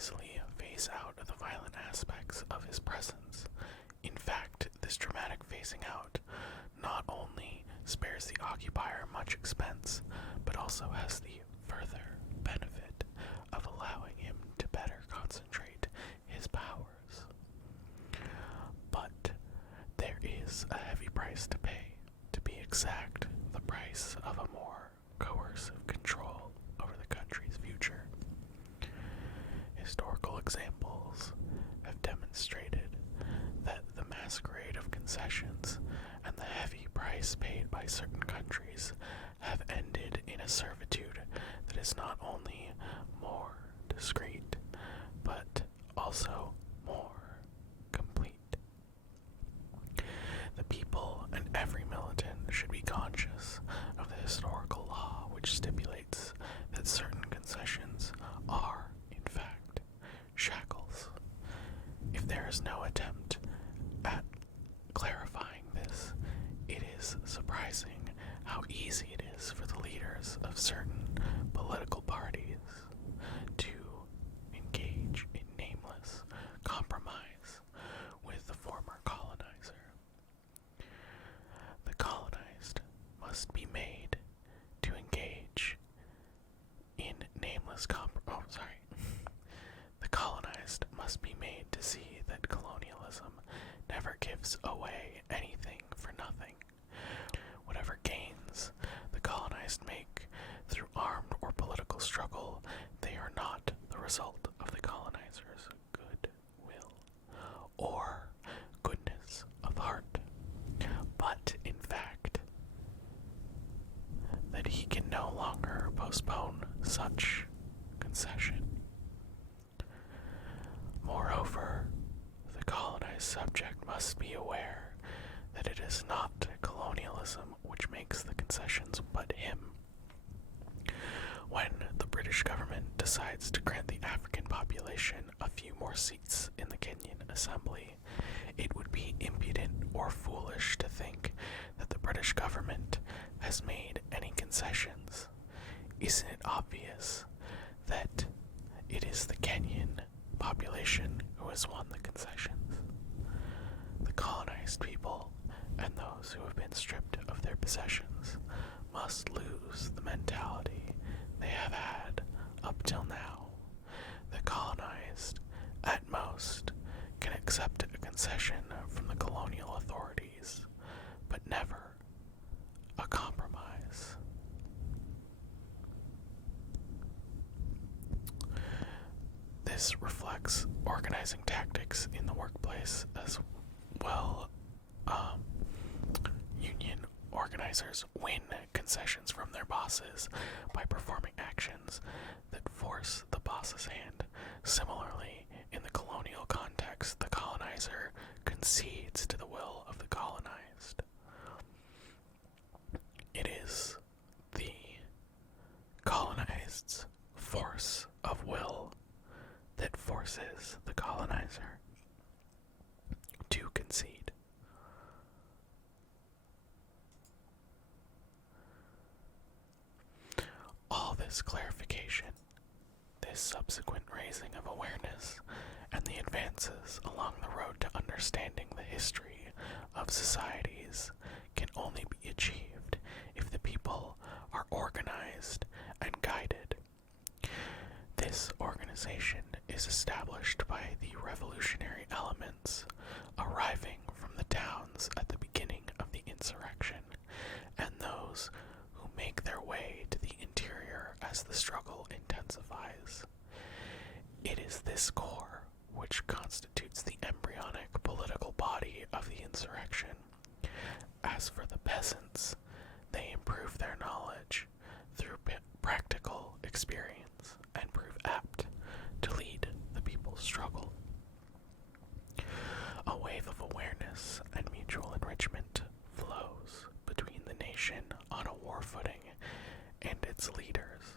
easily phase out the violent aspects of his presence. In fact, this dramatic phasing out not only spares the occupier much expense, but also has the further benefit of allowing him to better concentrate his powers. But there is a heavy price to pay, to be exact, the price of a more coercive control over the country's future. Historical examples have demonstrated that the masquerade of concessions and the heavy price paid by certain countries have ended in a servitude that is not only more discreet, but also more complete. The people and every militant should be conscious of the historical law which stipulates that certain concessions are, in fact, shackles. If there is no attempt at clarifying this, it is surprising how easy it is for the leaders of certain political parties to engage in nameless compromise with the former colonizer. The colonized must be made to engage in nameless The colonized must be made to see that colonialism never gives away anything for nothing. Whatever gains the colonized make through armed or political struggle, they are not the result of the colonizer's good will or goodness of heart, but in fact that he can no longer postpone such concession. Moreover, the colonized subject must be aware that it is not colonialism which makes the concessions, but him. When the British government decides to grant the African population a few more seats in the Kenyan Assembly, it would be impudent or foolish to think that the British government has made any concessions. Isn't it obvious that it is the Kenyan population who has won the concessions? The colonized people and those who have been stripped of their possessions must lose the mentality they have had up till now. The colonized, at most, can accept a concession from the colonial authorities, but never a compromise. This reflects organizing tactics in the workplace as well. Union organizers win concessions from their bosses by performing actions that force the boss's hand. Similarly, in the colonial context, the colonizer concedes to the will of the colonized. It is the colonized's force of will that forces the colonizer to concede. All this clarification, this subsequent raising of awareness, and the advances along the road to understanding the history of societies can only be achieved if the people are organized and guided. This organization is established by the revolutionary elements arriving from the towns at the beginning of the insurrection, and those who make their way to the interior as the struggle intensifies. It is this core which constitutes the embryonic political body of the insurrection. As for the peasants, they improve their knowledge through practical experience and prove apt to lead the people's struggle. A wave of awareness and mutual enrichment flows between the nation on a war footing and its leaders.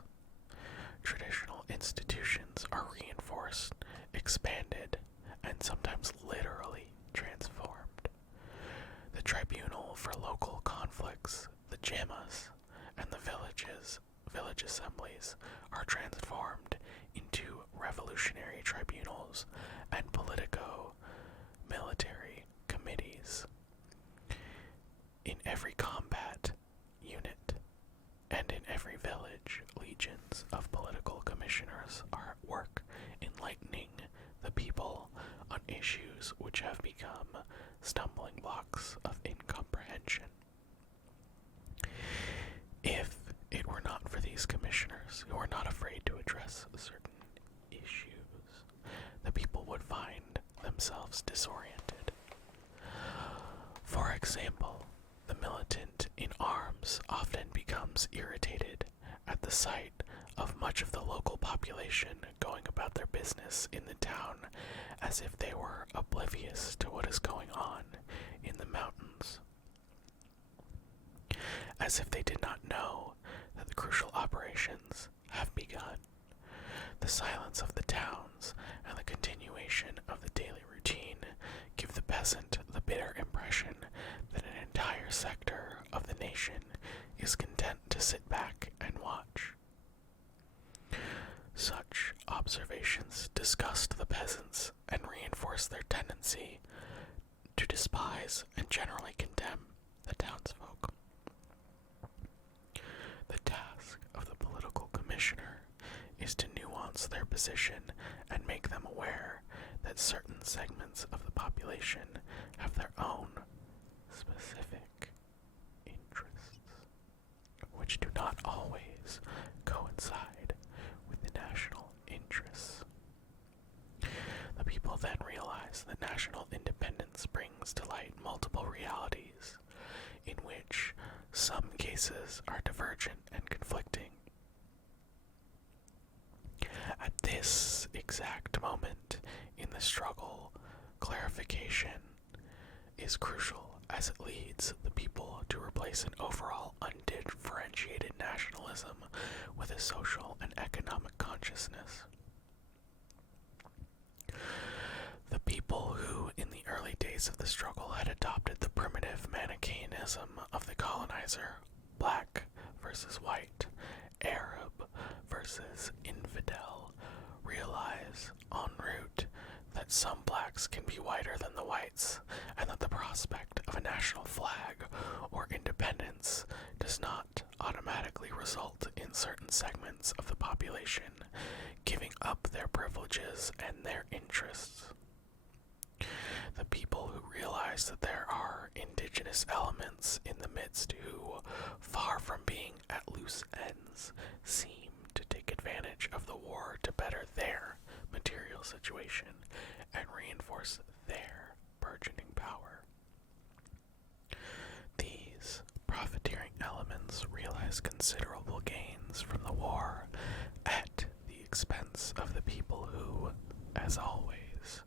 Traditional institutions are reinforced, expanded, and sometimes literally transformed. The tribunal for local conflicts, the jamas, and the village assemblies are transformed into revolutionary tribunals tribunals and politico-military committees. In every combat unit and in every village, legions of political commissioners are at work enlightening the people on issues which have become stumbling blocks of incomprehension. If it were not for these commissioners who are not afraid to address certain issues, the people would find themselves disoriented. For example, the militant in arms often becomes irritated at the sight of much of the local population going about their business in the town as if they were oblivious to what is going on in the mountains, as if they did not know that the crucial operations have begun. The silence of the towns and the continuation of the daily routine give the peasant the bitter impression that an entire sector of the nation is content to sit back and watch. Such observations disgust the peasants and reinforce their tendency to despise and generally condemn the townsfolk. The task of the political commissioner is to nuance their position and make them aware that certain segments of the population have their own specific interests, which do not always coincide with the national interests. The people then realize that national independence brings to light multiple realities, in which some cases are divergent and conflicting. At this exact moment in the struggle, clarification is crucial as it leads the people to replace an overall undifferentiated nationalism with a social and economic consciousness. The people who, in the early days of the struggle, had adopted the primitive Manichaeism of the colonizer, black versus white, Arab versus infidel, realize en route that some blacks can be whiter than the whites, and that the prospect of a national flag or independence does not automatically result in certain segments of the population giving up their privileges and their interests. The people who realize that there are indigenous elements in the midst who, far from being at loose ends, seem to take advantage of the war to better their material situation and reinforce their burgeoning power. These profiteering elements realize considerable gains from the war at the expense of the people who, as always,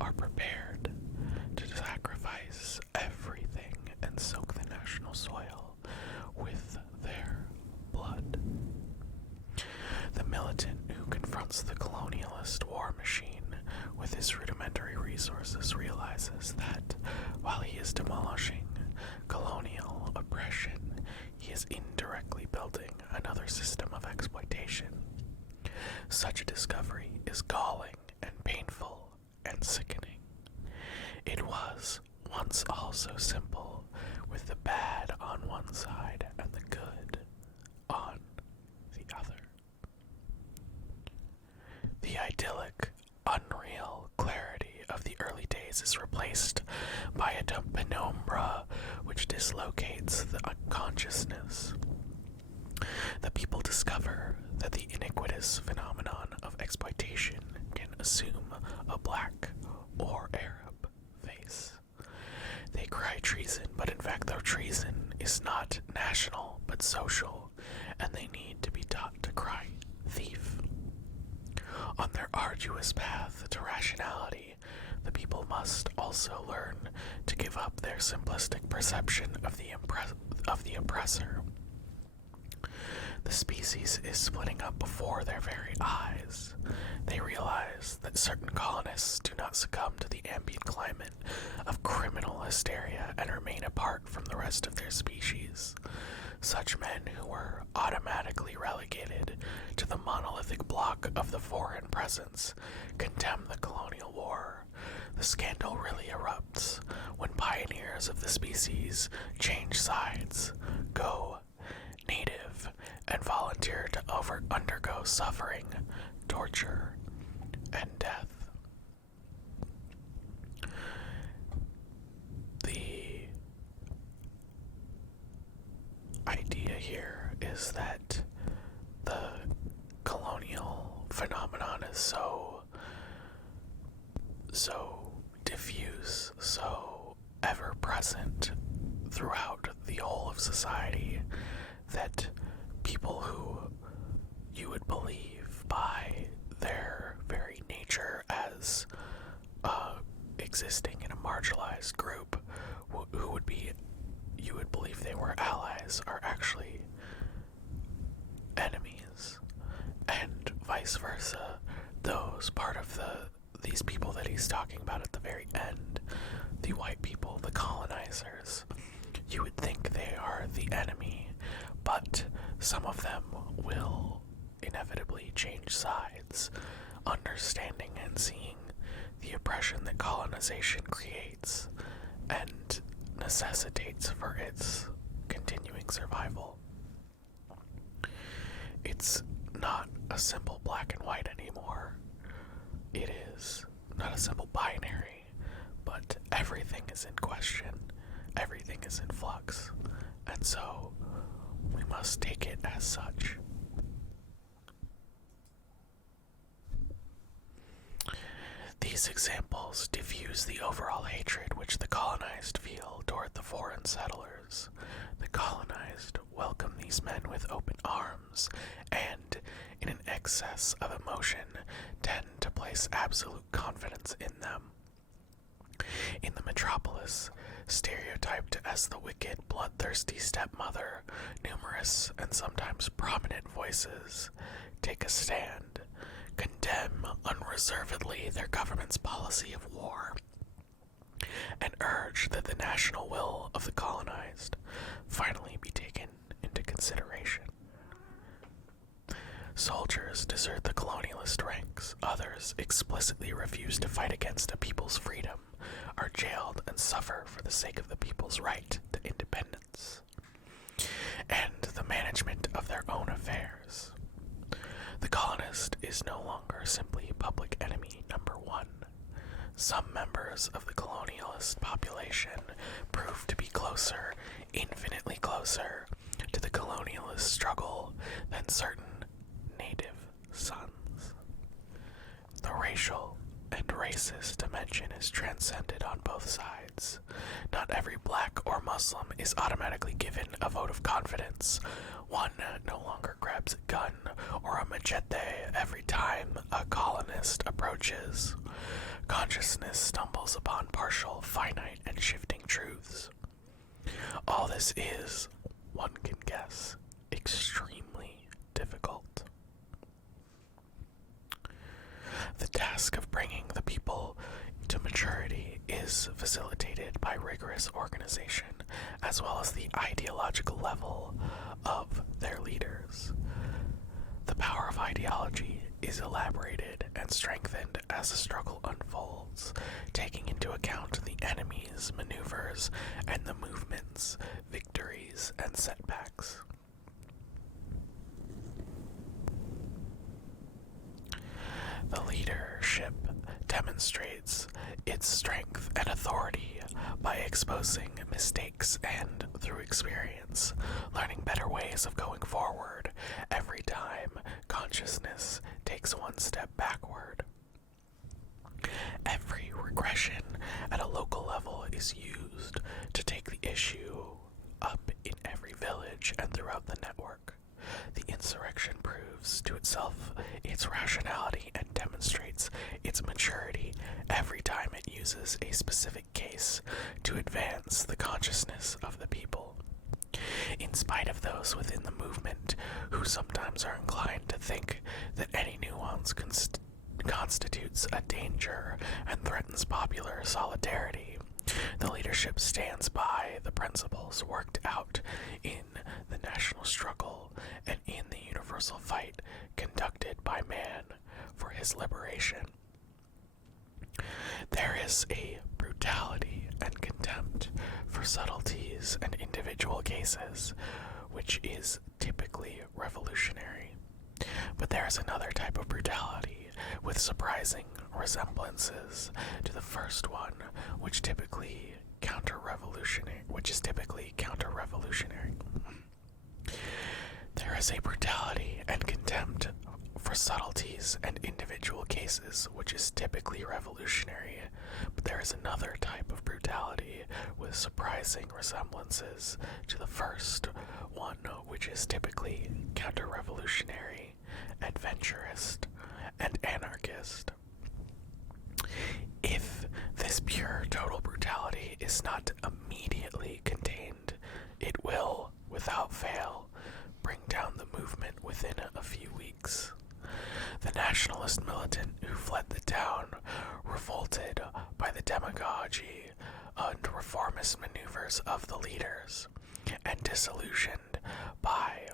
are prepared to sacrifice everything and soak the national soil with their blood. The militant who confronts the colonialist war machine with his rudimentary resources realizes that, while he is demolishing colonial oppression, he is indirectly building another system of exploitation. Such a discovery is galling and painful and sickening. It was once all so simple, with the bad on one side and the good on the other. The idyllic, unreal clarity of the early days is replaced by a penumbra which dislocates the consciousness. The people discover that the iniquitous phenomenon of exploitation can assume a black or Arab face. They cry treason, but in fact their treason is not national but social, and they need to be taught to cry thief. On their arduous path to rationality, the people must also learn to give up their simplistic perception of the oppressor. The species is splitting up before their very eyes. They realize that certain colonists do not succumb to the ambient climate of criminal hysteria and remain apart from the rest of their species. Such men who were automatically relegated to the monolithic block of the foreign presence condemn the colonial war. The scandal really erupts when pioneers of the species change sides, go native, and volunteer to undergo suffering, torture, and death. The idea here is that the colonial phenomenon is so diffuse, so ever present throughout the whole of society, that people who you would believe by their very nature as existing in a marginalized group, who would be, you would believe they were allies, are actually enemies, and vice versa. Those part of these people that he's talking about at the very end, the white people, the colonizers, you would think they are the enemy, but some of them will inevitably change sides, understanding and seeing the oppression that colonization creates and necessitates for its continuing survival. It's not a simple black and white anymore. It is not a simple binary, but everything is in question, everything is in flux, and so we must take it as such. These examples diffuse the overall hatred which the colonized feel toward the foreign settlers. The colonized welcome these men with open arms and, in an excess of emotion, tend to place absolute confidence in them. In the metropolis, stereotyped as the wicked, bloodthirsty stepmother, numerous and sometimes prominent voices take a stand, condemn unreservedly their government's policy of war, and urge that the national will of the colonized finally be taken into consideration. Soldiers desert the colonialist ranks, others explicitly refuse to fight against a people's freedom, are jailed and suffer for the sake of the people's right to independence, and the management of their own affairs. The colonist is no longer simply public enemy number one. Some members of the colonialist population prove to be closer, infinitely closer, to the colonialist struggle than certain native sons. The racial and racist dimension is transcended on both sides. Not every black or Muslim is automatically given a vote of confidence. One no longer grabs a gun or a machete every time a colonist approaches. Consciousness stumbles upon partial, finite, and shifting truths. All this is, one can guess, extremely difficult. The task of bringing the people to maturity is facilitated by rigorous organization, as well as the ideological level of their leaders. The power of ideology is elaborated and strengthened as the struggle unfolds, taking into account the enemy's maneuvers and the movement's victories and setbacks. The leadership demonstrates its strength and authority by exposing mistakes and, through experience, learning better ways of going forward every time consciousness takes one step backward. Every regression at a local level is used to take the issue up in every village and throughout the network. The insurrection proves to itself its rationality and demonstrates its maturity every time it uses a specific case to advance the consciousness of the people. In spite of those within the movement who sometimes are inclined to think that any nuance constitutes a danger and threatens popular solidarity, The leadership stands by the principles worked out in the national struggle and in the universal fight conducted by man for his liberation. There is a brutality and contempt for subtleties and individual cases, which is typically revolutionary. But there is another type of brutality with surprising resemblances to the first one, which is typically counter-revolutionary. There is a brutality and contempt for subtleties and individual cases, which is typically revolutionary, but there is another type of brutality with surprising resemblances to the first one, which is typically counter-revolutionary, adventurist, and anarchist. If this pure total brutality is not immediately contained, it will, without fail, bring down the movement within a few weeks. The nationalist militant who fled the town, revolted by the demagogy and reformist maneuvers of the leaders, and disillusioned by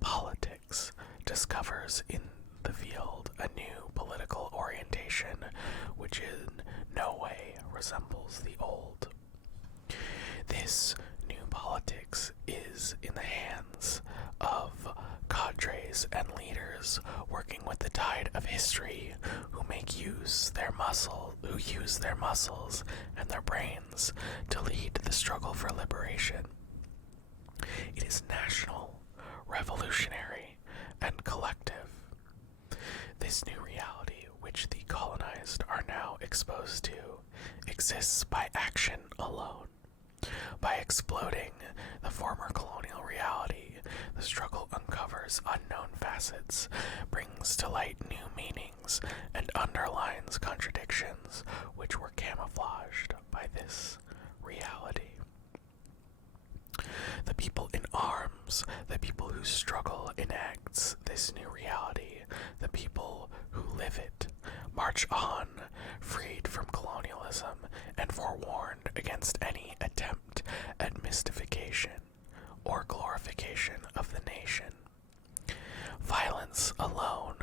politics, discovers in the field a new political orientation which in no way resembles the old. This new politics is in the hands of cadres and leaders working with the tide of history who use their muscles and their brains to lead the struggle for liberation. It is national, revolutionary, and collective. This new reality, which the colonized are now exposed to, exists by action alone. By exploding the former colonial reality, the struggle uncovers unknown facets, brings to light new meanings, and underlines contradictions which were camouflaged by this reality. The people in arms, the people who struggle enacts this new reality, the people who live it, march on, freed from colonialism and forewarned against any attempt at mystification or glorification of the nation. Violence alone,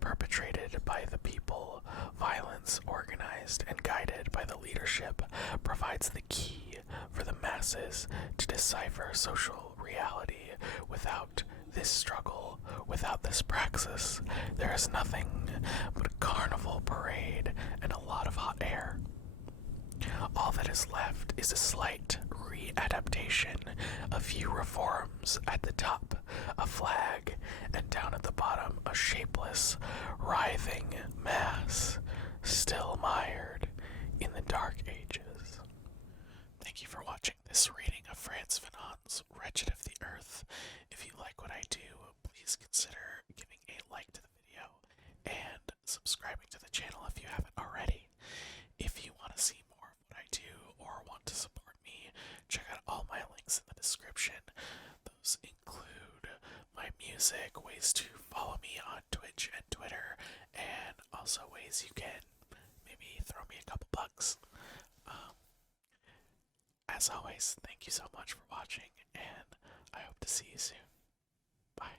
perpetrated by the people, violence organized and guided by the leadership, provides the key for the masses to decipher social reality. Without this struggle, without this praxis, there is nothing but a carnival parade and a lot of hot air. All that is left is a slight readaptation, a few reforms at the top, a flag, and down at the bottom a shapeless, writhing mass, still mired in the dark ages. Thank you for watching this reading of Frantz Fanon's Wretched of the Earth. If you like what I do, please consider giving a like to the video and subscribing to the channel if you haven't already. If you want to see more of what I do or want to support me, check out all my links in the description. Those include my music, ways to follow me on Twitch and Twitter, and also ways you can maybe throw me a couple bucks. As always, thank you so much for watching, and I hope to see you soon. Bye.